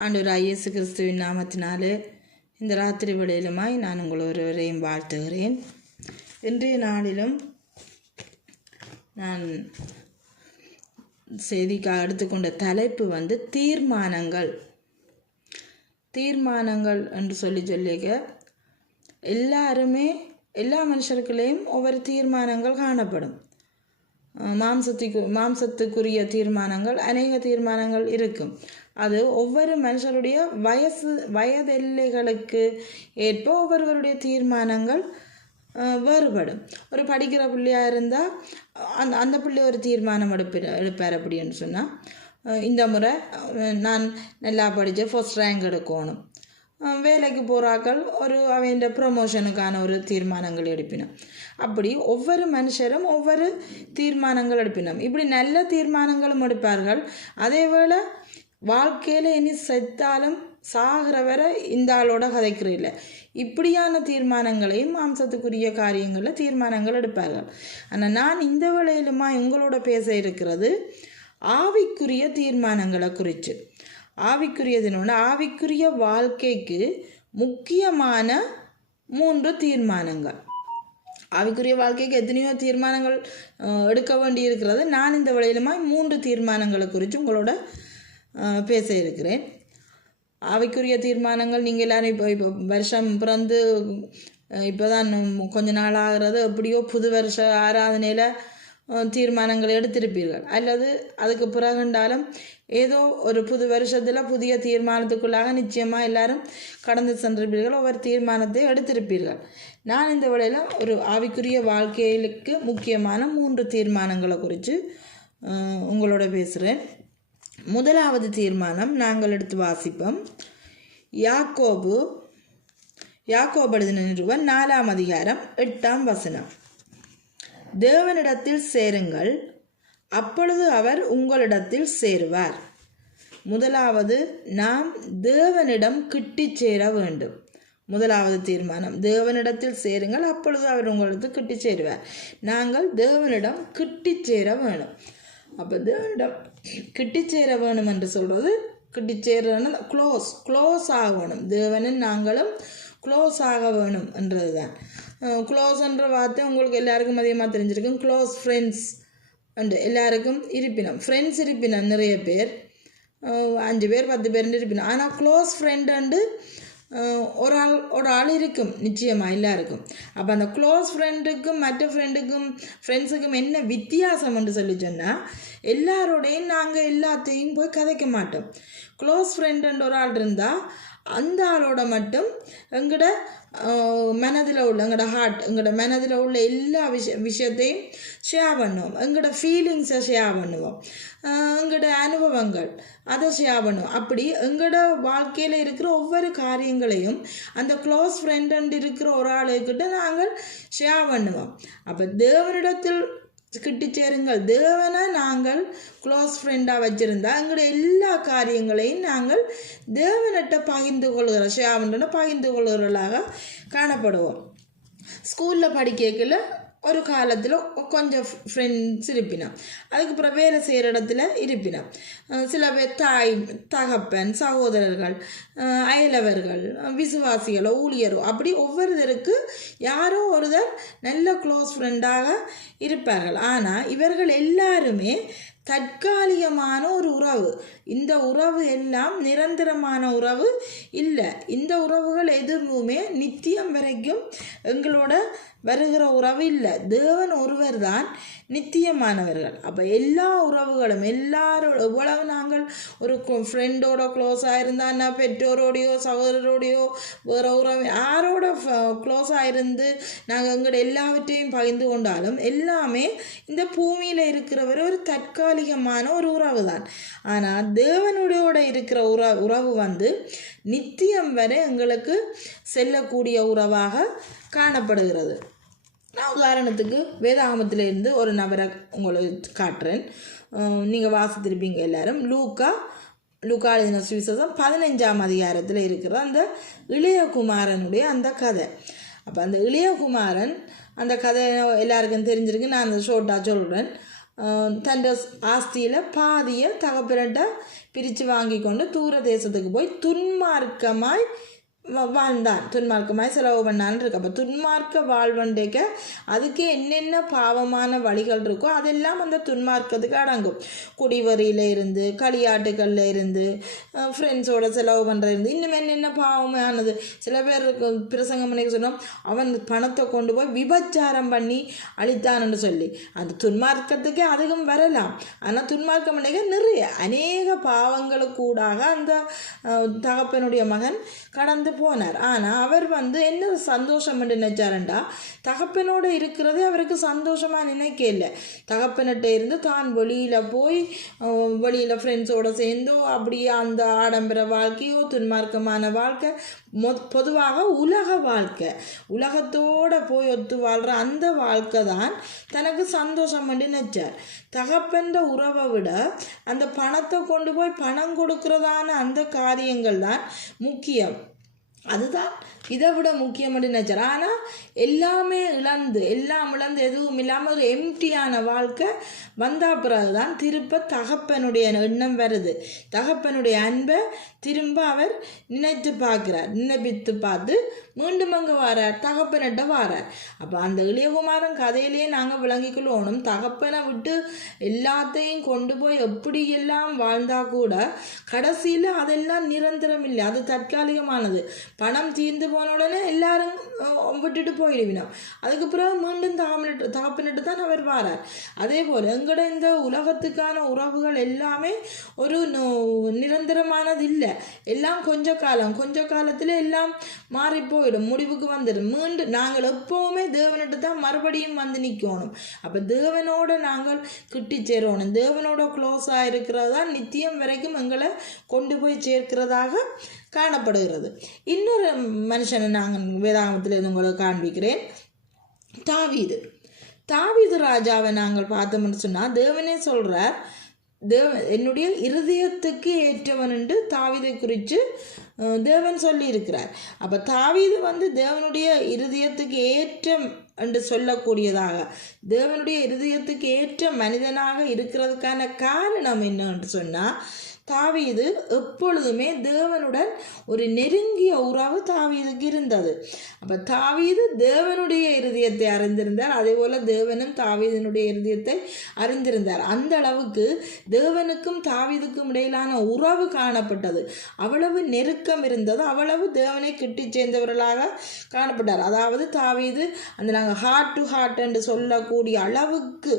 ஆண்டவராய் இயேசு கிறிஸ்துவின் நாமத்தினாலே இந்த ராத்திரி வேளையிலுமாய் நான் உங்கள் ஒருவரையும் வாழ்த்துகிறேன். இன்றைய நாளிலும் நான் செய்திக்காக எடுத்துக்கொண்ட தலைப்பு வந்து தீர்மானங்கள். தீர்மானங்கள் என்று சொல்லி சொல்லிக்க எல்லாருமே எல்லா மனுஷர்களையும் ஒவ்வொரு தீர்மானங்கள் காணப்படும். மாம்சத்துக்கு மாம்சத்துக்குரிய தீர்மானங்கள் அநேக தீர்மானங்கள் இருக்கும். அது ஒவ்வொரு மனுஷருடைய வயசு வயதெல்லைகளுக்கு ஏற்ப ஒவ்வொருவருடைய தீர்மானங்கள் வேறுபடும். ஒரு படிக்கிற பிள்ளையாக இருந்தால் அந்த அந்த பிள்ளை ஒரு தீர்மானம் எடுப்பிற எடுப்பார் அப்படின்னு சொன்னால் இந்த முறை நான் நல்லா படித்து ஃபஸ்ட் ரேங்க் எடுக்கணும். வேலைக்கு போகிறாக்கள் ஒரு அவன் ப்ரொமோஷனுக்கான ஒரு தீர்மானங்கள் எடுப்பினோம். அப்படி ஒவ்வொரு மனுஷரும் ஒவ்வொரு தீர்மானங்கள் எடுப்பினோம். இப்படி நல்ல தீர்மானங்களும் எடுப்பார்கள். அதே வேளை வாழ்க்கையில் இனி செத்தாலும் சாகிற வரை இந்த ஆளோட கதைக்கிறதில்ல இப்படியான தீர்மானங்களையும் மாம்சத்துக்குரிய காரியங்களில் தீர்மானங்கள் எடுப்பார்கள். ஆனால் நான் இந்த வேளையிலுமா உங்களோட பேச இருக்கிறது? ஆவிக்குரிய தீர்மானங்களை குறித்து ஆவிக்குரியதுன்னு ஆவிக்குரிய வாழ்க்கைக்கு முக்கியமான மூன்று தீர்மானங்கள். ஆவிக்குரிய வாழ்க்கைக்கு எத்தனையோ தீர்மானங்கள் எடுக்க வேண்டி இருக்கிறது நான் இந்த வழியிலுமாய் மூன்று தீர்மானங்களை குறித்து உங்களோட பேச இருக்கிறேன். ஆவிக்குரிய தீர்மானங்கள் நீங்கள் எல்லாரும் இப்போ இப்போ வருஷம் பிறந்து இப்போ தான் கொஞ்ச நாள் ஆகிறது எப்படியோ புது வருஷ ஆராதனையில் தீர்மானங்கள் எடுத்திருப்பீர்கள். அல்லது அதுக்கு பிறகுண்டாலும் ஏதோ ஒரு புது வருஷத்தில் புதிய தீர்மானத்துக்குள்ளாக நிச்சயமாக எல்லாரும் கடந்து சென்றிருப்பீர்கள் ஒவ்வொரு தீர்மானத்தை எடுத்திருப்பீர்கள். நான் இந்த வேளையில் ஒரு ஆவிக்குரிய வாழ்க்கையிலுக்கு முக்கியமான மூன்று தீர்மானங்களை குறித்து உங்களோட பேசுகிறேன் முதலாவது தீர்மானம் நாங்கள் எடுத்து வாசிப்போம். யாக்கோபு யாக்கோபு எழுதின நிறுவன் நாலாம் அதிகாரம் எட்டாம் வசனம். தேவனிடத்தில் சேருங்கள் அப்பொழுது அவர் உங்களிடத்தில் சேருவார். முதலாவது நாம் தேவனிடம் கிட்டி சேர வேண்டும். முதலாவது தீர்மானம் தேவனிடத்தில் சேருங்கள் அப்பொழுது அவர் உங்களுக்கு கிட்டி சேருவார். நாங்கள் தேவனிடம் கிட்டி சேர வேணும் அப்போ தேவனிடம் கிட்டிச் சேர வேணும் என்று சொல்கிறது கிட்டிச் சேரணும் க்ளோஸ் க்ளோஸ் ஆக வேணும். தேவனும் நாங்களும் க்ளோஸ் ஆக வேணும் என்றது தான் க்ளோஸ்ன்ற வார்த்தை உங்களுக்கு எல்லாருக்கும் அதிகமாக தெரிஞ்சிருக்கும். க்ளோஸ் ஃப்ரெண்ட்ஸ் அண்டு எல்லாருக்கும் இருப்பினம். ஃப்ரெண்ட்ஸ் இருப்பினம் நிறைய பேர். அஞ்சு பேர் பத்து பேர் இருப்பினம். ஆனால் க்ளோஸ் ஃப்ரெண்டு ஒரு ஆள் ஒரு ஆள் இருக்கும். நிச்சயமாக எல்லாருக்கும். அப்போ அந்த க்ளோஸ் ஃப்ரெண்டுக்கும் மற்ற ஃப்ரெண்டுக்கும் ஃப்ரெண்ட்ஸுக்கும் என்ன வித்தியாசம் என்று சொல்லி சொன்னால் எல்லாரோடையும் நாங்கள் எல்லாத்தையும் போய் கதைக்க மாட்டோம். க்ளோஸ் ஃப்ரெண்டுன்ற ஒரு ஆள் இருந்தால் அந்த ஆளோட மட்டும் எங்களோட மனதில் உள்ள எங்களோட ஹார்ட் எங்களோட மனதில் உள்ள எல்லா விஷய விஷயத்தையும் ஷேர் பண்ணுவோம். எங்களோட ஃபீலிங்ஸை ஷேர் பண்ணுவோம். எங்களோட அனுபவங்கள் அதை ஷேர் பண்ணுவோம். அப்படி எங்களோட வாழ்க்கையில் இருக்கிற ஒவ்வொரு காரியங்களையும் அந்த க்ளோஸ் ஃப்ரெண்ட் இருக்கிற ஒரு ஆளுக்கிட்ட நாங்கள் ஷேர் பண்ணுவோம். அப்போ தேவனிடத்தில் கிட்டி சேருங்கள். தேவனை நாங்கள் க்ளோஸ் ஃப்ரெண்டாக வச்சுருந்தா எங்களுடைய எல்லா காரியங்களையும் நாங்கள் தேவனிட்ட பகிர்ந்து கொள்கிற ஷேவன்ட்டு பகிர்ந்து கொள்கிறவர்களாக காணப்படுவோம். ஸ்கூலில் படிக்கல ஒரு காலத்தில் கொஞ்சம் ஃப்ரெண்ட்ஸ் இருப்பினான் அதுக்கப்புறம் வேலை செய்கிற இடத்துல இருப்பினான் சில பேர் தாய் தகப்பன் சகோதரர்கள் அயலவர்கள் விசுவாசிகளோ ஊழியரோ அப்படி ஒவ்வொருத்தருக்கு யாரோ ஒருதர் நல்ல க்ளோஸ் ஃப்ரெண்டாக இருப்பார்கள். ஆனால் இவர்கள் எல்லாருமே தற்காலிகமான ஒரு உறவு. இந்த உறவு எல்லாம் நிரந்தரமான உறவு இல்லை. இந்த உறவுகள் எதுவுமே நித்தியம் வரைக்கும் எங்களோட வருகிற உறவு இல்லை. தேவன் ஒருவர் தான் நித்தியமானவர்கள். அப்போ எல்லா உறவுகளும் எல்லாரோட எவ்வளவு நாங்கள் ஒரு ஃப்ரெண்டோட க்ளோஸாக இருந்தான்னா பெற்றோரோடையோ சகோதரரோடையோ வேறு உறவு யாரோட க்ளோஸாக இருந்து நாங்கள் எங்களோட எல்லாவற்றையும் பகிர்ந்து கொண்டாலும் எல்லாமே இந்த பூமியில் இருக்கிறவர் ஒரு தற்காலிகமான ஒரு உறவு தான் ஆனால் தேவனுடையோட இருக்கிற உற உறவு வந்து நித்தியம் வரை எங்களுக்கு செல்லக்கூடிய உறவாக காணப்படுகிறது. நான் உதாரணத்துக்கு வேதாகமத்திலேருந்து ஒரு நபரை உங்களை காட்டுறேன். நீங்கள் வாசித்திருப்பீங்க எல்லாரும். லூக்கா லுகாலின சுவிசேஷம் பதினஞ்சாம் அதிகாரத்தில் இருக்கிற அந்த இளையகுமாரனுடைய அந்த கதை. அப்போ அந்த இளையகுமாரன் அந்த கதை எல்லாருக்கும் தெரிஞ்சிருக்கு. நான் அந்த ஷோட்டாக சொல்கிறேன் தன் ஆஸ்தியில் பாதியை தகப்பிரட்டை பிரித்து வாங்கி கொண்டு தூர தேசத்துக்கு போய் துன்மார்க்கமாய் வாழ்ந்தான். துன்மார்க்கமாய் செலவு பண்ணான்னு இருக்கு அப்போ துன்மார்க்க வாழ்வண்டேக்க அதுக்கு என்னென்ன பாவமான வழிகள் இருக்கோ அதெல்லாம் அந்த துன்மார்க்கத்துக்கு அடங்கும். குடிவரியில இருந்து களியாட்டுகளில் இருந்து ஃப்ரெண்ட்ஸோட செலவு பண்ணுறது இருந்து இன்னும் என்னென்ன பாவமானது? சில பேர் பிரசங்கம் பண்ணி சொன்னோம். அவன் பணத்தை கொண்டு போய் விபச்சாரம் பண்ணி அழித்தான்னு சொல்லி. அந்த துன்மார்க்கத்துக்கு அதுவும் வரலாம். ஆனால் துன்மார்க்கம் பண்ணிக்க நிறைய அநேக பாவங்களுக்கூடாக அந்த தகப்பனுடைய மகன் கடந்து போனார். ஆனால் அவர் வந்து என்ன சந்தோஷம் நினைச்சாருண்டா? தகப்பனோடு இருக்கிறதே அவருக்கு சந்தோஷமாக நினைக்கல தகப்பனிட்ட இருந்து தான் வெளியில் போய் வெளியில் ஃப்ரெண்ட்ஸோடு சேர்ந்தோ அப்படியே அந்த ஆடம்பர வாழ்க்கையோ துன்மார்க்கமான வாழ்க்கை மொ பொதுவாக உலக வாழ்க்கை உலகத்தோட போய் ஒத்து வாழ்கிற அந்த வாழ்க்கை தான் தனக்கு சந்தோஷம் நினைச்சார். தகப்பன்ற உறவை விட அந்த பணத்தை கொண்டு போய் பணம் கொடுக்கறதான அந்த காரியங்கள் தான் முக்கியம். அதுதான் இதை விட முக்கியமான நினைச்சார். ஆனால் எல்லாமே இழந்து எல்லாம் இழந்து எதுவும் இல்லாமல் ஒரு எம்டியான வாழ்க்கை வந்தா பிறகு தான் திருப்ப தகப்பனுடைய எண்ணம் வருது. தகப்பனுடைய அன்பை திரும்ப அவர் நினைத்து பார்க்குறார் நினைப்பித்து பார்த்து மீண்டும் அங்கே வாரார் தகப்பனிட்ட வாரார். அப்போ அந்த இளையகுமாரன் கதையிலேயே நாங்கள் விளங்கி கொள்ளணும் தகப்பனை விட்டு எல்லாத்தையும் கொண்டு போய் எப்படியெல்லாம் வாழ்ந்தா கூட கடைசியில் அதெல்லாம் நிரந்தரம் இல்லை. அது தற்காலிகமானது. பணம் தீர்ந்து போன உடனே எல்லாரும் விட்டுட்டு போயிடுவினோம் அதுக்கு பிறகு மீண்டும் தாமிட்டு தாப்பினிட்டு தான் அவர் வாரார். அதே போல் எங்கட இந்த உலகத்துக்கான உறவுகள் எல்லாமே ஒரு நோ- நிரந்தரமானது இல்லை. எல்லாம் கொஞ்ச காலம் கொஞ்ச காலத்தில் எல்லாம் மாறி போயிடும் முடிவுக்கு வந்துடும். மீண்டும் நாங்கள் எப்போவுமே தேவனிட்டு தான் மறுபடியும் வந்து நிற்கணும் அப்போ தேவனோட நாங்கள் கிட்டி சேரணும். தேவனோட க்ளோஸாக இருக்கிறது தான் நித்தியம் வரைக்கும் எங்களை கொண்டு போய் சேர்க்கிறதாக காணப்படுகிறது. இன்னொரு மனுஷனை நாங்கள் வேதாகமத்திலிருந்து உங்களுக்கு காண்பிக்கிறேன். தாவீது. தாவீது ராஜாவை நாங்கள் பார்த்தோம்னு சொன்னால் தேவனே சொல்கிறார் தேவ என்னுடைய இருதயத்துக்கு ஏற்றவன் என்று தாவீதை குறித்து தேவன் சொல்லி இருக்கிறார் அப்போ தாவீது வந்து தேவனுடைய இருதயத்துக்கு ஏற்றம் என்று சொல்லக்கூடியதாக தேவனுடைய இருதயத்துக்கு ஏற்ற மனிதனாக இருக்கிறதுக்கான காரணம் என்னன்னு சொன்னால் தாவீது எப்பொழுதுமே தேவனுடன் ஒரு நெருங்கிய உறவு தாவீதுக்கு இருந்தது. அப்போ தாவீது தேவனுடைய இருதயத்தை அறிந்திருந்தார். அதே போல் தேவனும் தாவீதனுடைய இருதயத்தை அறிந்திருந்தார். அந்த அளவுக்கு தேவனுக்கும் தாவீதுக்கும் இடையிலான உறவு காணப்பட்டது. அவ்வளவு நெருக்கம் இருந்தது. அவ்வளவு தேவனை கிட்டி சேர்ந்தவர்களாக காணப்பட்டார். அதாவது தாவீது அந்த நாங்கள் ஹார்ட் டு ஹார்ட் என்று சொல்லக்கூடிய அளவுக்கு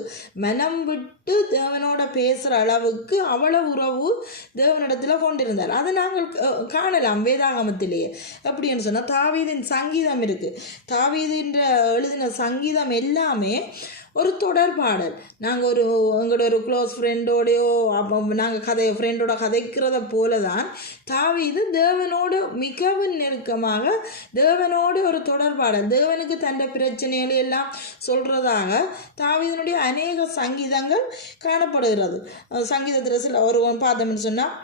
மனம் விட்டு தேவனோட பேசுகிற அளவுக்கு அவ்வளவு உறவு தேவனிடத்தில் கொண்டிருந்தார். அதை நாங்கள் அஹ், காணலாம் வேதாகமத்திலேயே. அப்படின்னு சொன்னால் தாவீதின் சங்கீதம் இருக்குது தாவீதின்ற எழுதின சங்கீதம் எல்லாமே ஒரு தொடர்பாடல். நாங்கள் ஒரு எங்களோட ஒரு க்ளோஸ் ஃப்ரெண்டோடையோ அப்போ நாங்கள் கதை ஃப்ரெண்டோட கதைக்கிறத போல தான் தாவீது தேவனோடு மிகவும் நெருக்கமாக தேவனோடு ஒரு தொடர்பாடல். தேவனுக்கு தந்த பிரச்சனைகளை எல்லாம் சொல்கிறதாக தாவீதனுடைய அநேக சங்கீதங்கள் காணப்படுகிறது. சங்கீத சங்கீதத்தில் சில ஒரு பார்த்தோம்னு சொன்னால்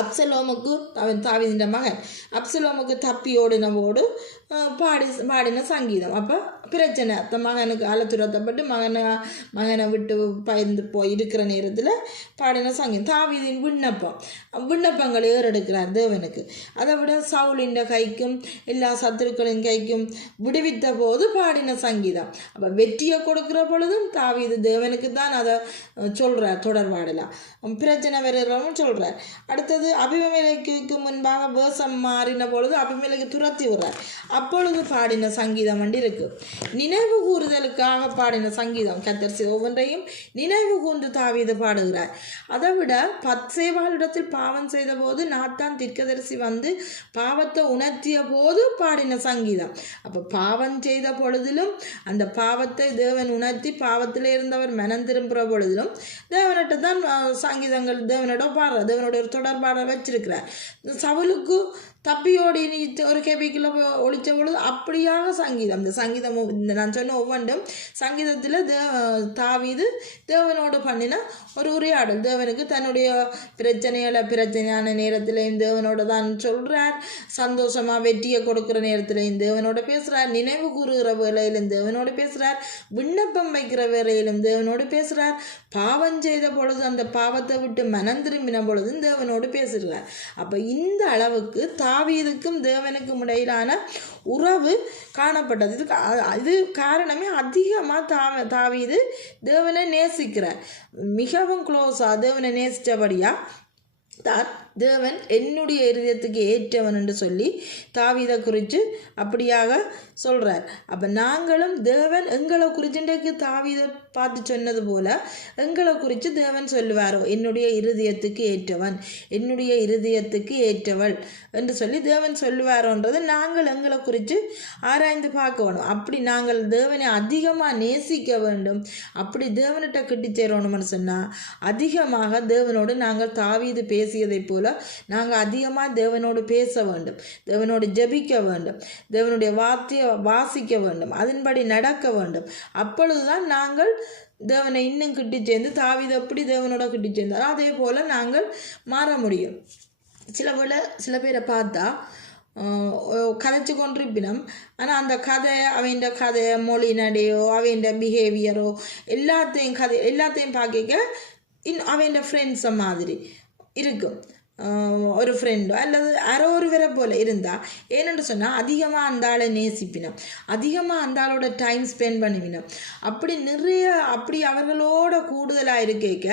அப்சலோமுக்கு அவன் தாவீதின்ற மகன். அப்சலோமுக்கு தப்பி ஓடினவோடு பாடி பாடின சங்கீதம் அப்போ பிரச்சனை அந்த மகனுக்கு அலத்துரத்தப்பட்டு மகனை மகனை விட்டு பயந்து போய் இருக்கிற நேரத்தில் பாடின சங்கீதம் தாவிதின் விண்ணப்பம் விண்ணப்பங்கள் ஏறெடுக்கிறார் தேவனுக்கு அதை விட சவுலின் கைக்கும் எல்லா சத்துருக்களின் கைக்கும் விடுவித்த போது பாடின சங்கீதம் அப்போ வெற்றியை கொடுக்குற பொழுதும் தாவிது தேவனுக்கு தான் அதை சொல்கிறார் தொடர்பாடலாம் பிரச்சனை வருகிறவங்க சொல்கிறார் அடுத்தது அபிமலைக்கு முன்பாக வேஷம் மாறின பொழுது அபிமலைக்கு துரத்தி விடுறார் அப்பொழுது பாடின சங்கீதம் வண்டி இருக்கு. நினைவு கூறுதலுக்காக பாடின சங்கீதம். கத்தர் ஒவ்வொன்றையும் நினைவு கூர்ந்து தாவீது பாடுகிறார். அதை விட பத்சேவாளிடத்தில் பாவம் செய்த போது நாத்தான் திர்க்கதரிசி வந்து பாவத்தை உணர்த்திய போது பாடின சங்கீதம். அப்போ பாவம் செய்த பொழுதிலும் அந்த பாவத்தை தேவன் உணர்த்தி பாவத்தில் இருந்தவர் மனம் திரும்புகிற பொழுதிலும் தேவனிட்ட தான் சங்கீதங்கள் தேவனோட பாடுற தேவனோட ஒரு தொடர்பாடல் வச்சிருக்கிறார். இந்த சவுலுக்கு தப்பியோடி ஒரு கேபிக்குள்ள ஒழிச்ச பொழுது அப்படியாக சங்கீதம். இந்த சங்கீதம் இந்த நான் சொன்ன ஒவ்வொன்றும் சங்கீதத்தில் தே தாவிது தேவனோடு பண்ணின ஒரு உரையாடல். தேவனுக்கு தன்னுடைய பிரச்சனைகளை பிரச்சனையான நேரத்திலையும் தேவனோட தான் சொல்கிறார் சந்தோஷமாக வெற்றியை கொடுக்குற நேரத்திலையும் தேவனோட பேசுகிறார் நினைவு கூறுகிற வேலையிலும் தேவனோடு பேசுகிறார் விண்ணப்பம் வைக்கிற வேலையிலும் தேவனோடு பேசுகிறார் பாவம் செய்த பொழுது அந்த பாவத்தை விட்டு மனம் திரும்பின பொழுதும் தேவனோடு பேசுகிறார். அப்போ இந்த அளவுக்கு தா தாவீதுக்கும் தேவனுக்கும் இடையிலான உறவு காணப்பட்டது. இதுக்கு இது காரணமே அதிகமாக தாவ தாவீது தேவனை நேசிக்கிறார் மிகவும் க்ளோஸாக தேவனை நேசித்தபடியாக தான் தேவன் என்னுடைய இருதயத்துக்கு ஏற்றவன் என்று சொல்லி தாவீதை குறித்து அப்படியாக சொல்கிறார் அப்போ நாங்களும் தேவன் எங்களை குறித்து தாவிதை பார்த்து சொன்னது போல எங்களை குறித்து தேவன் சொல்லுவாரோ என்னுடைய இருதயத்துக்கு ஏற்றவன் என்னுடைய இருதயத்துக்கு ஏற்றவள் என்று சொல்லி தேவன் சொல்லுவாரோன்றது நாங்கள் எங்களை குறித்து ஆராய்ந்து பார்க்க வேணும் அப்படி நாங்கள் தேவனை அதிகமாக நேசிக்க வேண்டும். அப்படி தேவனிட்ட கிட்டி சேரணும்னு சொன்னால் அதிகமாக தேவனோடு நாங்கள் தாவிது பேசியதை போல நாங்கள் அதிகமாக தேவனோடு பேச வேண்டும் தேவனோடு ஜெபிக்க வேண்டும் தேவனுடைய வார்த்தையை வாசிக்க வேண்டும் அதன்படி நடக்க வேண்டும். அப்பொழுதுதான் நாங்கள் தேவனை இன்னும் கிட்டி சேர்ந்து தாவித எப்படி தேவனோட கிட்டி சேர்ந்தாரோ அதே போல் நாங்கள் மாற முடியும். சில போல சில பேரை பார்த்தா கதைச்சு கொண்டிருப்பினம் ஆனால் அந்த கதை அவன் கதை மொழி நடையோ அவன் பிஹேவியரோ எல்லாத்தையும் கதை எல்லாத்தையும் பார்க்க இன் அவன் ஃப்ரெண்ட்ஸை மாதிரி இருக்கும். ஒரு ஃப்ரெண்டோ அல்லது யாரோ ஒருவரை போல் இருந்தால் ஏனென்று சொன்னால் அதிகமாக அந்த ஆளை நேசிப்பினோம் அதிகமாக அந்த ஆளோட டைம் ஸ்பெண்ட் பண்ணுவினோம் அப்படி நிறைய அப்படி அவர்களோட கூடுதலாக இருக்க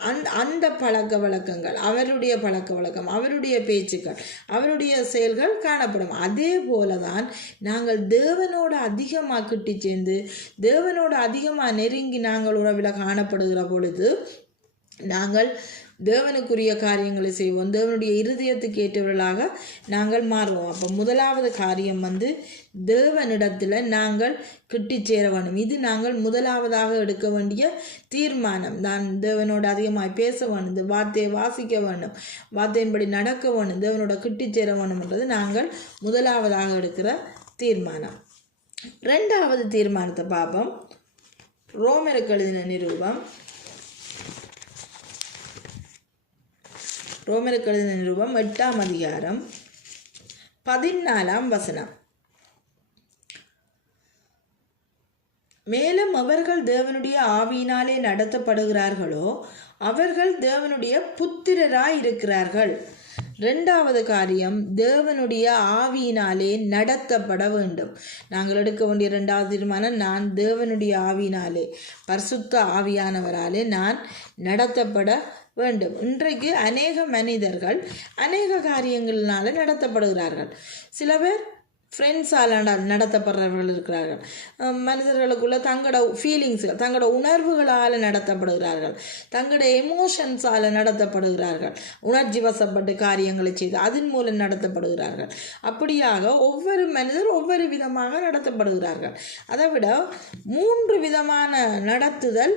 அந் அந்த பழக்க வழக்கங்கள் அவருடைய பழக்க வழக்கம் அவருடைய பேச்சுக்கள் அவருடைய செயல்கள் காணப்படும் அதே போல தான் நாங்கள் தேவனோடு அதிகமாக கிட்டி சேர்ந்து தேவனோடு அதிகமாக நெருங்கி நாங்கள் உறவில் காணப்படுகிற பொழுது நாங்கள் தேவனுக்குரிய காரியங்களை செய்வோம். தேவனுடைய இருதயத்துக்கு ஏற்றவர்களாக நாங்கள் மாறுவோம். அப்போ முதலாவது காரியம் வந்து தேவனிடத்தில் நாங்கள் கிட்டி சேர வேணும் இது நாங்கள் முதலாவதாக எடுக்க வேண்டிய தீர்மானம். நான் தேவனோடு அதிகமாக பேச வேண்டும். இந்த வார்த்தையை வாசிக்க வேண்டும். வார்த்தையின்படி நடக்க வேண்டும். தேவனோட கிட்டி சேர வேணும்ன்றது நாங்கள் முதலாவதாக எடுக்கிற தீர்மானம். ரெண்டாவது தீர்மானத்தை பார்ப்போம். ரோமருக்கு எழுதின நிரூபம். ரோமர் கழுத நிருபம் எட்டாம் அதிகாரம் பதினாலாம் வசனம். மேலும் அவர்கள் தேவனுடைய ஆவியினாலே நடத்தப்படுகிறார்களோ அவர்கள் தேவனுடைய புத்திரராய் இருக்கிறார்கள். ரெண்டாவது காரியம் தேவனுடைய ஆவியினாலே நடத்தப்பட வேண்டும். நாங்கள் எடுக்க வேண்டிய ரெண்டாவது தீர்மானம் நான் தேவனுடைய ஆவியினாலே பரிசுத்த ஆவியானவராலே நான் நடத்தப்பட வேண்டும். இன்றைக்கு அநேக மனிதர்கள் அநேக காரியங்களினால நடத்தப்படுகிறார்கள். சில பேர் ஃப்ரெண்ட்ஸால் நட நடத்தப்படுறவர்கள் இருக்கிறார்கள். மனிதர்களுக்குள்ள தங்களோட ஃபீலிங்ஸ்கள் தங்களோட உணர்வுகளால் நடத்தப்படுகிறார்கள். தங்களோட எமோஷன்ஸால் நடத்தப்படுகிறார்கள். உணர்ச்சி வசப்பட்டு காரியங்களை செய்து அதன் மூலம் நடத்தப்படுகிறார்கள். அப்படியாக ஒவ்வொரு மனிதர் ஒவ்வொரு விதமாக நடத்தப்படுகிறார்கள். அதை விட மூன்று விதமான நடத்துதல்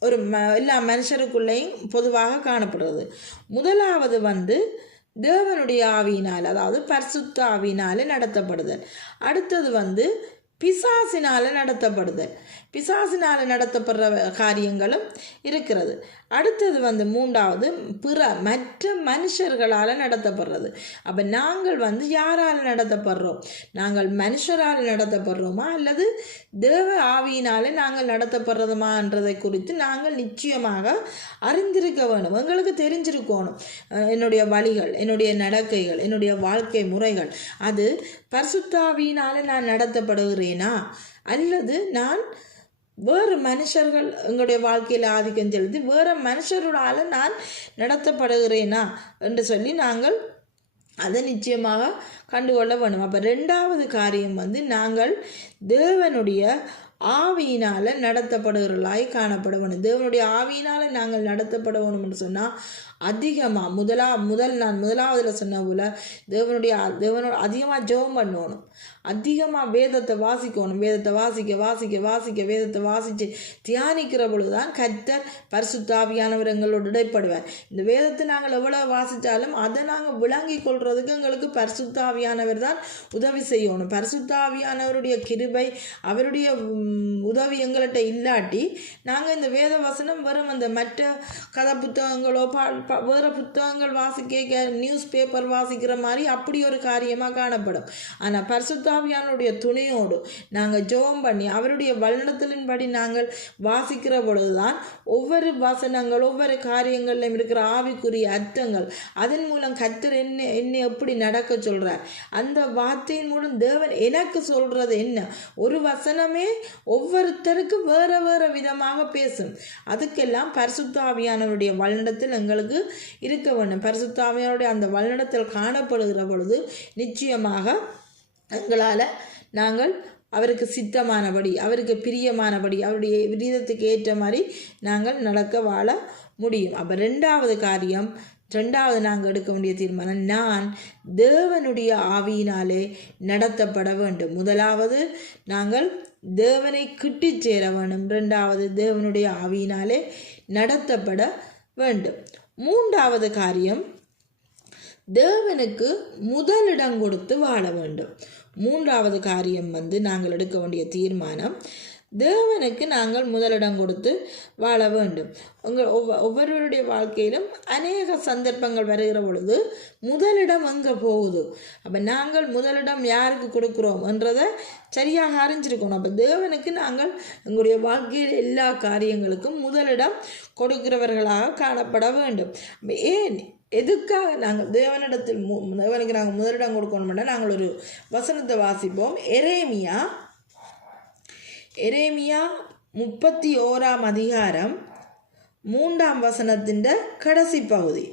ஒரு ம எல்லா மனுஷருக்குள்ளேயும் பொதுவாக காணப்படுறது. முதலாவது வந்து தேவனுடைய ஆவியினால் அதாவது பரிசுத்த ஆவியினால் நடத்தப்படுதல். அடுத்தது வந்து பிசாசினால் நடத்தப்படுதல். பிசாசினால் நடத்தப்படுற காரியங்களும் இருக்கிறது. அடுத்தது வந்து மூன்றாவது பிற மற்ற மனுஷர்களால் நடத்தப்படுறது. அப்போ நாங்கள் வந்து யாரால் நடத்தப்படுறோம்? நாங்கள் மனுஷரால் நடத்தப்படுறோமா? அல்லது தேவ ஆவியினாலே நாங்கள் நடத்தப்படுறதுமான்றதை குறித்து நாங்கள் நிச்சயமாக அறிந்திருக்க வேணும் எங்களுக்கு தெரிஞ்சிருக்கணும். என்னுடைய வழிகள் என்னுடைய நடக்கைகள் என்னுடைய வாழ்க்கை முறைகள் அது பரிசுத்தாவியினால் நான் நடத்தப்படுகிறேனா? அல்லது நான் வேறு மனுஷர்கள் எங்களுடைய வாழ்க்கையில் ஆதிக்கம் செலுத்தி வேறு மனுஷர்களால் நான் நடத்தப்படுகிறேனா என்று சொல்லி நாங்கள் அதை நிச்சயமாக கண்டுகொள்ள வேணும் அப்போ ரெண்டாவது காரியம் வந்து நாங்கள் தேவனுடைய ஆவியினால் நடத்தப்படுகிறவர்களாய் காணப்பட வேணும் தேவனுடைய ஆவியினால் நாங்கள் நடத்தப்பட வேணும்னு சொன்னால் அதிகமாக முதலா முதல் நான் முதலாவதில் சொன்ன போல தேவனுடைய தேவனோட அதிகமாக ஜெபம் பண்ணணும். அதிகமாக வேதத்தை வாசிக்கணும். வேதத்தை வாசிக்க வாசிக்க வாசிக்க வேதத்தை வாசித்து தியானிக்கிற பொழுதுதான் கர்த்தர் பரிசுத்தாவியானவர் எங்களோடு இடைப்படுவார். இந்த வேதத்தை நாங்கள் எவ்வளோ வாசித்தாலும் அதை நாங்கள் விளங்கி கொள்றதுக்கு எங்களுக்கு பரிசுத்தாவியானவர் தான் உதவி செய்யணும். பரிசுத்தாவியானவருடைய கிருபை அவருடைய உதவி எங்கள்கிட்ட இல்லாட்டி நாங்கள் இந்த வேத வசனம் வெறும் அந்த மற்ற கதை புத்தகங்களோ பா ப- புத்தகங்கள் வாசிக்க நியூஸ் பேப்பர் வாசிக்கிற மாதிரி அப்படி ஒரு காரியமாக காணப்படும். ஆனால் பரிசுத்தாவியானுடைய துணையோடு நாங்கள் ஜோம் பண்ணி அவருடைய வல்லனத்தின்படி நாங்கள் வாசிக்கிற பொழுதுதான் ஒவ்வொரு வசனங்கள் ஒவ்வொரு காரியங்களிலும் இருக்கிற ஆவிக்குரிய அர்த்தங்கள் அதன் மூலம் கத்தர் என்ன என்னை எப்படி நடக்க சொல்கிறார் அந்த வார்த்தையின் மூலம் தேவன் எனக்கு சொல்கிறது என்ன? ஒரு வசனமே ஒவ்வொருத்தருக்கும் வேறு வேறு விதமாக பேசும். அதுக்கெல்லாம் பரிசுத்தாவியானவருடைய வல்லிடத்தில் எங்களுக்கு இருக்க வேண்டும். பரிசுத்தாவியானுடைய அந்த வல்லிடத்தில் காணப்படுகிற பொழுது நிச்சயமாக எங்களால் நாங்கள் அவருக்கு சித்தமானபடி அவருக்கு பிரியமானபடி அவருடைய விரீதத்துக்கு ஏற்ற மாதிரி நாங்கள் நடக்க வாழ முடியும். அப்போ ரெண்டாவது காரியம் ரெண்டாவது நாங்கள் எடுக்க வேண்டிய தீர்மானம் நான் தேவனுடைய ஆவியினாலே நடத்தப்பட வேண்டும். முதலாவது நாங்கள் தேவனை கிட்டி சேர வேண்டும். ரெண்டாவது தேவனுடைய ஆவியினாலே நடத்தப்பட வேண்டும். மூன்றாவது காரியம் தேவனுக்கு முதலிடம் கொடுத்து வாழ வேண்டும். மூன்றாவது காரியம் வந்து நாங்கள் எடுக்க வேண்டிய தீர்மானம். தேவனுக்கு நாங்கள் முதலிடம் கொடுத்து வாழ வேண்டும். உங்கள் ஒவ்வொ ஒவ்வொருவருடைய வாழ்க்கையிலும் அநேக சந்தர்ப்பங்கள் வருகிற பொழுது முதலிடம் அங்கே போகுது? அப்போ நாங்கள் முதலிடம் யாருக்கு கொடுக்குறோம் என்றதை சரியாக அறிஞ்சிருக்கணும். அப்போ தேவனுக்கு நாங்கள் எங்களுடைய வாழ்க்கையில் எல்லா காரியங்களுக்கும் முதலிடம் கொடுக்கிறவர்களாக காணப்பட வேண்டும். ஏன் எதுக்காக நாங்கள் தேவனிடத்தில் மு தேவனுக்கு நாங்கள் முதலிடம் கொடுக்கணும்னா நாங்கள் ஒரு வசனத்தை வாசிப்போம். எரேமியா எரேமியா முப்பத்தி ஓராம் அதிகாரம் மூன்றாம் வசனத்தின் கடைசி பகுதி.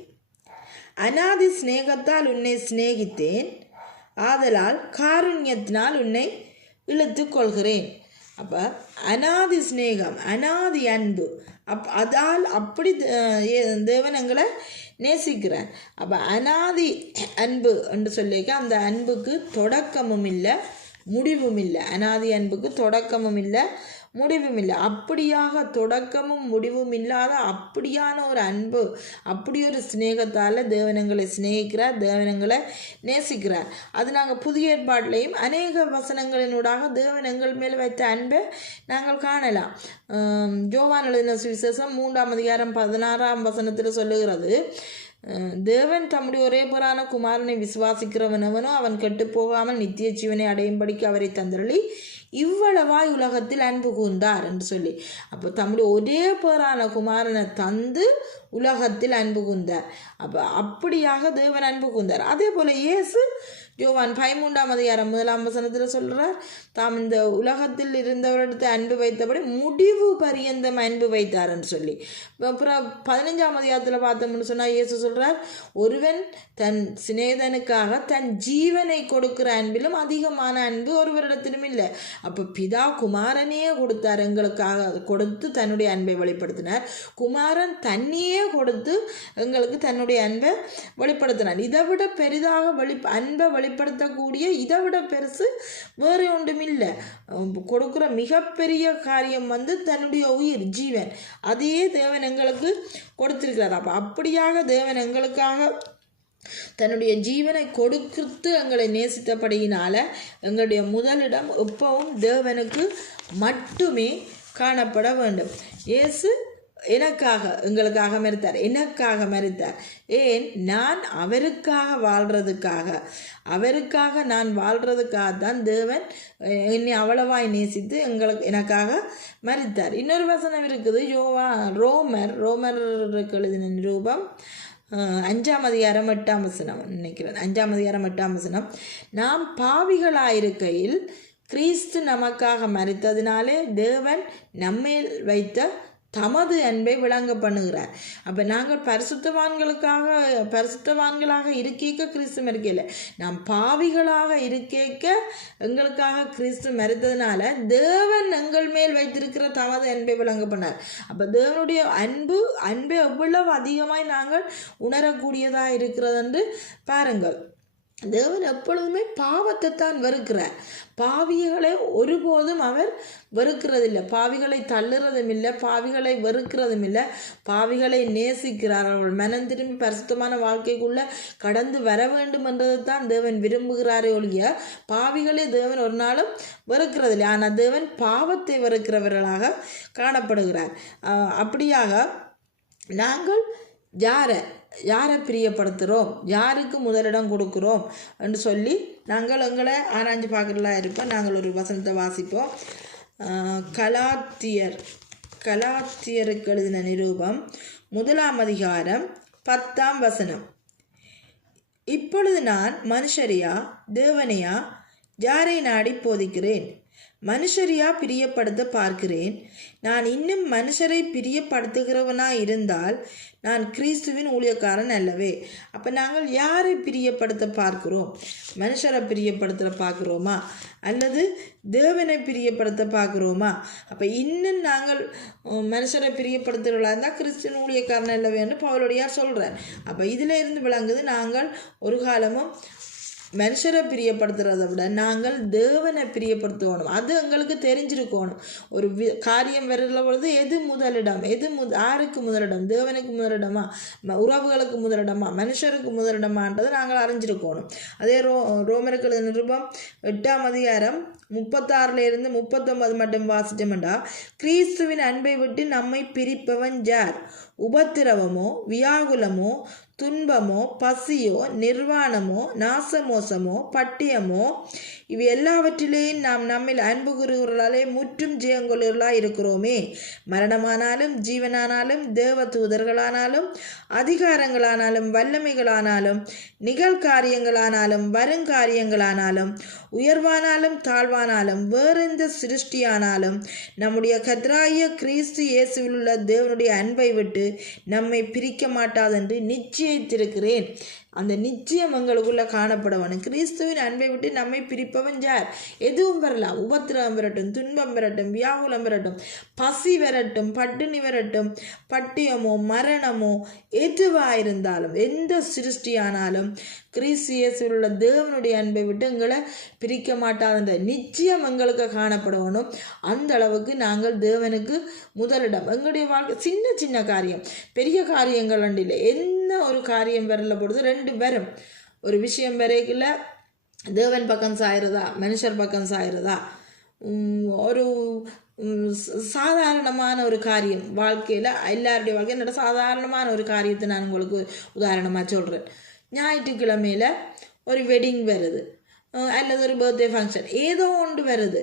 அனாதி ஸ்நேகத்தால் உன்னை சிநேகித்தேன். ஆதலால் காருண்யத்தினால் உன்னை இழுத்து கொள்கிறேன் அப்போ அனாதி ஸ்நேகம் அனாதி அன்பு. அப் அதால் அப்படி தே- ஏ- தேவன் எங்களை நேசிக்கிறார் அப்போ அனாதி அன்பு என்று சொல்லிக்க அந்த அன்புக்கு தொடக்கமும் இல்லை முடிவும் இல்லை. அனாதி அன்புக்கு தொடக்கமும் இல்லை முடிவும் இல்லை அப்படியாக தொடக்கமும் முடிவும் இல்லாத அப்படியான ஒரு அன்பு அப்படி ஒரு சிநேகத்தால் தேவனங்களை சிநேகிக்கிறார் தேவனங்களை நேசிக்கிறார். அது நாங்கள் புதிய ஏற்பாட்டிலையும் அநேக வசனங்களினூடாக தேவனங்கள் மேல் வைத்த அன்பை நாங்கள் காணலாம். ஜோவான் எழுதின சுவிசேஷம் மூன்றாம் அதிகாரம் பதினாறாம் வசனத்தில் சொல்லுகிறது தேவன் தம்முடைய ஒரே புறான குமாரனை விசுவாசிக்கிறவனவனோ அவன் கெட்டு போகாமல் நித்திய ஜீவனை அடையும்படிக்கு அவரை தந்தருளி இவ்வளவாய் உலகத்தில் அன்பு கூர்ந்தார் என்று சொல்லி. அப்போ தம்முடைய ஒரே பேரான குமாரனை தந்து உலகத்தில் அன்பு கூர்ந்தார். அப்போ அப்படியாக தேவன் அன்பு கூர்ந்தார். அதே போல் இயேசு யோவான் பதிமூன்றாம் அதிகாரம் முதலாம் வசனத்தில் சொல்கிறார் தாம் இந்த உலகத்தில் இருந்தவரிடத்தை அன்பு வைத்தபடி முடிவு பரியந்தம் அன்பு வைத்தார்னு சொல்லி. அப்புறம் பதினஞ்சாம் அதிகாரத்தில் பார்த்தோம்னு சொன்னால் இயேசு சொல்கிறார் ஒருவன் தன் சிநேதனுக்காக தன் ஜீவனை கொடுக்கிற அன்பிலும் அதிகமான அன்பு ஒருவரிடத்திலும் இல்லை. அப்போ பிதா குமாரனையே கொடுத்தார் எங்களுக்காக கொடுத்து தன்னுடைய அன்பை வெளிப்படுத்தினார். குமாரன் தன்னையே கொடுத்து எங்களுக்கு தன்னுடைய அன்பை வெளிப்படுத்தினார். இதை விட பெரிதாக வெளி அன்பை வெளிப்படுத்தக்கூடிய இதை விட பெருசு வேறு ஒன்றும் இல்லை கொடுக்குற மிகப்பெரிய காரியம் வந்து தன்னுடைய உயிர் ஜீவன். அதையே தேவன் எங்களுக்கு கொடுத்திருக்கிறார். அப்போ அப்படியாக தேவன் எங்களுக்காக தன்னுடைய ஜீவனை கொடுத்து எங்களை நேசித்தபடியினால எங்களுடைய முதலிடம் எப்பவும் தேவனுக்கு மட்டுமே காணப்பட வேண்டும். இயேசு எனக்காக எங்களுக்காக மறித்தார். எனக்காக மறித்தார். ஏன்? நான் அவருக்காக வாழ்கிறதுக்காக அவருக்காக நான் வாழ்கிறதுக்காக தான் தேவன் என்னை அவ்வளவாய் நேசித்து எங்களுக்கு எனக்காக மறித்தார். இன்னொரு வசனம் இருக்குது. யோவா ரோமர் ரோமருக்கு எழுதின ரூபம் அஞ்சாம் அதிகாரம் எட்டாம் வசனம். நினைக்கிறேன். அஞ்சாம் அதிகாரம் எட்டாம் வசனம். நாம் பாவிகளாயிருக்கையில் கிறிஸ்து நமக்காக மறித்ததினாலே தேவன் நம்மேல் வைத்த தமது அன்பை விளங்க பண்ணுகிறார். அப்போ நாங்கள் பரிசுத்தவான்களுக்காக பரிசுத்தவான்களாக இருக்கேக்க கிறிஸ்து மறிக்கல நாம் பாவிகளாக இருக்கேக்க எங்களுக்காக கிறிஸ்து மறித்ததுனால தேவன் எங்கள் மேல் வைத்திருக்கிற தமது அன்பை விளங்க பண்ணார். அப்போ தேவனுடைய அன்பு அன்பை எவ்வளவு அதிகமாய் நாங்கள் உணரக்கூடியதாக இருக்கிறது என்று பாருங்கள். தேவன் எப்பொழுதுமே பாவத்தை தான் வெறுக்கிறார். பாவிகளை ஒருபோதும் அவர் வெறுக்கிறதில்லை. பாவிகளை தள்ளுறதும் இல்லை பாவிகளை வெறுக்கிறதும் இல்லை பாவிகளை நேசிக்கிறார் அவர்கள். மனம் திரும்பி பரிசுத்தமான வாழ்க்கைக்குள்ளே கடந்து வர வேண்டும் என்றதை தான் தேவன் விரும்புகிறாரே ஒழிய பாவிகளை தேவன் ஒரு நாளும் வெறுக்கிறதில்லை. ஆனால் தேவன் பாவத்தை வெறுக்கிறவர்களாக காணப்படுகிறார். அப்படியாக நாங்கள் யாரை யாரை பிரியப்படுத்துகிறோம் யாருக்கு முதலிடம் கொடுக்குறோம்? என்று சொல்லி நாங்கள் எங்களை ஆராய்ஞ்சு பார்க்குறலாம் இருப்போம் நாங்கள் ஒரு வசனத்தை வாசிப்போம். கலாத்தியர் கலாத்தியருக்கு எழுதின நிரூபம் முதலாம் அதிகாரம் பத்தாம் வசனம். இப்பொழுது நான் மனுஷரியா தேவனையா? யாரை நாடி போதிக்கிறேன் மனுஷரியா பிரியப்படுத்த பார்க்கிறேன். நான் இன்னும் மனுஷரை பிரியப்படுத்துகிறவனாக இருந்தால் நான் கிறிஸ்துவின் ஊழியக்காரன் அல்லவே. அப்போ நாங்கள் யாரை பிரியப்படுத்த பார்க்கிறோம்? மனுஷரை பிரியப்படுத்த பார்க்குறோமா? அல்லது தேவனை பிரியப்படுத்த பார்க்குறோமா? அப்போ இன்னும் நாங்கள் மனுஷரை பிரியப்படுத்துகிறவர்களா இருந்தால் கிறிஸ்துவின் ஊழியக்காரன் அல்லவேன்னு பவுலடியார் சொல்கிறார் அப்போ இதில் இருந்து விளங்குது நாங்கள் ஒரு காலமும் மனுஷரை பிரியப்படுத்துறதை விட நாங்கள் தேவனை பிரியப்படுத்தணும். அது எங்களுக்கு தெரிஞ்சிருக்கணும். ஒரு வி காரியம் வருகிற பொழுது எது முதலிடம்? எது முத ஆருக்கு முதலிடம்? தேவனுக்கு முதலிடமா? உறவுகளுக்கு முதலிடமா? மனுஷருக்கு முதலிடமான்றதை நாங்கள் அறிஞ்சிருக்கணும். அதே ரோ ரோமர்கள் நிருபம் எட்டாம் அதிகாரம் முப்பத்தாறுல இருந்து முப்பத்தொன்பது மட்டும் வாசிச்சோம்டா. கிறிஸ்துவின் அன்பை விட்டு நம்மை பிரிப்பவன் யார்? உபத்திரவமோ வியாகுலமோ துன்பமோ பசியோ நிர்வாணமோ நாசமோசமோ பட்டியமோ இவை எல்லாவற்றிலேயும் நாம் நம்மில் அன்பு கூறுகிறவர்களாலே முற்றும் ஜெயங்கொள்ளுகளாய் இருக்கிறோமே. மரணமானாலும் ஜீவனானாலும் தேவ தூதர்களானாலும் அதிகாரங்களானாலும் வல்லமைகளானாலும் நிகழ்காரியங்களானாலும் வருங்காரியங்களானாலும் உயர்வானாலும் தாழ்வானாலும் வேறெந்த சிருஷ்டியானாலும் நம்முடைய கத்ராய கிறிஸ்து இயேசுவில் உள்ள தேவனுடைய அன்பை விட்டு நம்மை பிரிக்க மாட்டாதென்று நிச்சயித்திருக்கிறேன். அந்த நிச்சயம் எங்களுக்குள்ளே காணப்படவனும் கிறிஸ்துவின் அன்பை விட்டு நம்மை பிரிப்பவன் யார்? எதுவும் வரலாம் உபத்திரவம் வரட்டும் துன்பம் வரட்டும் வியாகுலம் வரட்டும் பசி வரட்டும் பட்டினி வரட்டும் பட்டியமோ மரணமோ எதுவாயிருந்தாலும் எந்த சிருஷ்டியானாலும் கிறிஸ்து உள்ள தேவனுடைய அன்பை விட்டு எங்களை பிரிக்க மாட்டாதுன்ற நிச்சயம் எங்களுக்கு காணப்படணும் அந்த அளவுக்கு நாங்கள் தேவனுக்கு முதலிடம். எங்களுடைய வாழ்க்கை சின்ன சின்ன காரியம். பெரிய காரியங்கள் இல்லை. என்ன ஒரு காரியம் வரல பொழுது ரெண்டு பேரும். ஒரு விஷயம் வரைக்குள்ள தேவன் பக்கம் சாயிறதா? மனுஷர் பக்கம் சாயிறதா? ஒரு சாதாரணமான ஒரு காரியம் வாழ்க்கையில் எல்லாருடைய வாழ்க்கையில் என்னோட சாதாரணமான ஒரு காரியத்தை நான் உங்களுக்கு உதாரணமாக சொல்கிறேன் ஞாயிற்றுக்கிழமையில் ஒரு வெட்டிங் வருது. அல்லது ஒரு பர்த்டே ஃபங்க்ஷன் ஏதோ ஒன்று வருது.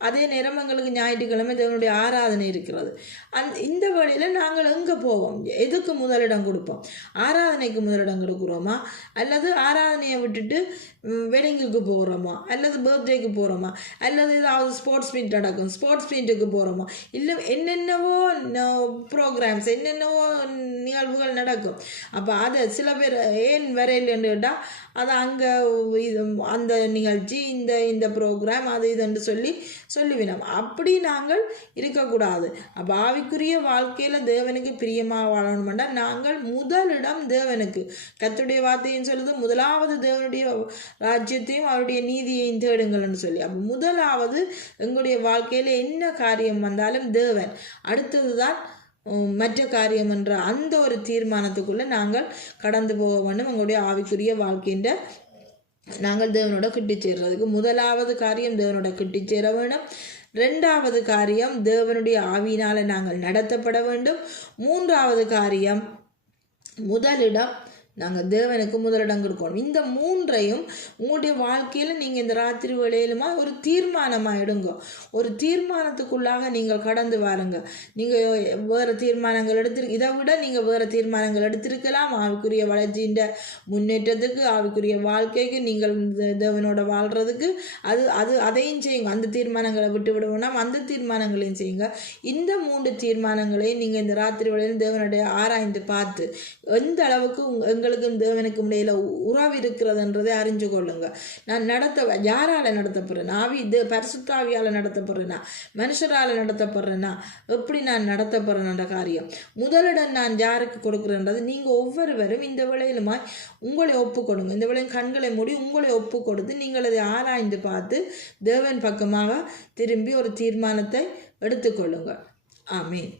அதே நேரம் எங்களுக்கு ஞாயிற்றுக்கிழமை தேவனுடைய ஆராதனை இருக்கிறது. அந் இந்த வழியில் நாங்கள் எங்கே போவோம்? எதுக்கு முதலிடம் கொடுப்போம்? ஆராதனைக்கு முதலிடம் கொடுக்குறோமா? அல்லது ஆராதனையை விட்டுட்டு வெட்டிங்குக்கு போகிறோமா அல்லது பர்த்டேக்கு போகிறோமா அல்லது ஏதாவது ஸ்போர்ட்ஸ் மீட் நடக்கும் ஸ்போர்ட்ஸ் மீட்டுக்கு போகிறோமா இல்லை என்னென்னவோ ப்ரோக்ராம்ஸ் என்னென்னவோ நிகழ்வுகள் நடக்கும் அப்போ அதை சில பேர் ஏன் வரையிலன்னு கேட்டால் அது அங்கே இது அந்த நிகழ்ச்சி இந்த இந்த ப்ரோக்ராம் அது இதுன்னு சொல்லி சொல்லிவிடும் அப்படி நாங்கள் இருக்கக்கூடாது அப்போ ஆவிக்குரிய வாழ்க்கையில் தேவனுக்கு பிரியமாக வாழணுமெண்டா நாங்கள் முதலிடம் தேவனுக்கு கத்துடைய வார்த்தையும் சொல்லுது முதலாவது தேவனுடைய ராஜ்யத்தையும் அவருடைய நீதியையும் தேடுங்கள்னு சொல்லி. அப்போ முதலாவது எங்களுடைய வாழ்க்கையில் என்ன காரியம் வந்தாலும் தேவன். அடுத்தது தான் மற்ற காரியம் என்ற அந்த ஒரு தீர்மானத்துக்குள்ளே நாங்கள் கடந்து போக வேண்டும். எங்களுடைய ஆவிக்குரிய வாழ்க்கைன்ற நாங்கள் தேவனோட கிட்டி சேர்றதுக்கு முதலாவது காரியம் தேவனோட கிட்டி சேர வேண்டும். ரெண்டாவது காரியம் தேவனுடைய ஆவியினால் நாங்கள் நடத்தப்பட வேண்டும். மூன்றாவது காரியம் முதலிடம் நாங்கள் தேவனுக்கு முதலிடம் கொடுக்கணும் இந்த மூன்றையும் உங்களுடைய வாழ்க்கையில் நீங்கள் இந்த ராத்திரி வேளையிலுமா ஒரு தீர்மானமாக எடுங்க. ஒரு தீர்மானத்துக்குள்ளாக நீங்கள் கடந்து வாருங்க. நீங்கள் வேறு தீர்மானங்கள் எடுத்து இதை விட நீங்கள் வேறு தீர்மானங்கள் எடுத்திருக்கலாம். ஆவிக்குரிய வளர்ச்சியின் முன்னேற்றத்துக்கு ஆவிக்குரிய வாழ்க்கைக்கு நீங்கள் இந்த தேவனோட வாழ்கிறதுக்கு அது அது அதையும் செய்யுங்க. அந்த தீர்மானங்களை விட்டு விடுவோம்னா அந்த தீர்மானங்களையும் செய்யுங்க. இந்த மூன்று தீர்மானங்களையும் நீங்கள் இந்த ராத்திரி வேளையில் தேவனுடைய ஆராய்ந்து பார்த்து எந்த அளவுக்கு எங்கள் உங்களுக்கும் தேவனுக்கும் இடையில உறவு இருக்கிறதுன்றதை அறிஞ்சு கொள்ளுங்க. நான் நடத்த யாரால நடத்தப்படுறேன் ஆவி இது பரிசுத்தாவியால் நடத்தப்படுறேனா மனுஷரால் நடத்தப்படுறேனா எப்படி நான் நடத்தப்படுறேன்ற காரியம்? முதலிடம் நான் யாருக்கு கொடுக்குறேன்றது நீங்கள் ஒவ்வொருவரும் இந்த விளையிலுமாய் உங்களை ஒப்பு கொடுங்க இந்த விளையும் கண்களை மூடி உங்களை ஒப்பு கொடுத்து நீங்கள் அதை ஆராய்ந்து பார்த்து தேவன் பக்கமாக திரும்பி ஒரு தீர்மானத்தை எடுத்துக்கொள்ளுங்கள் ஆமீன்.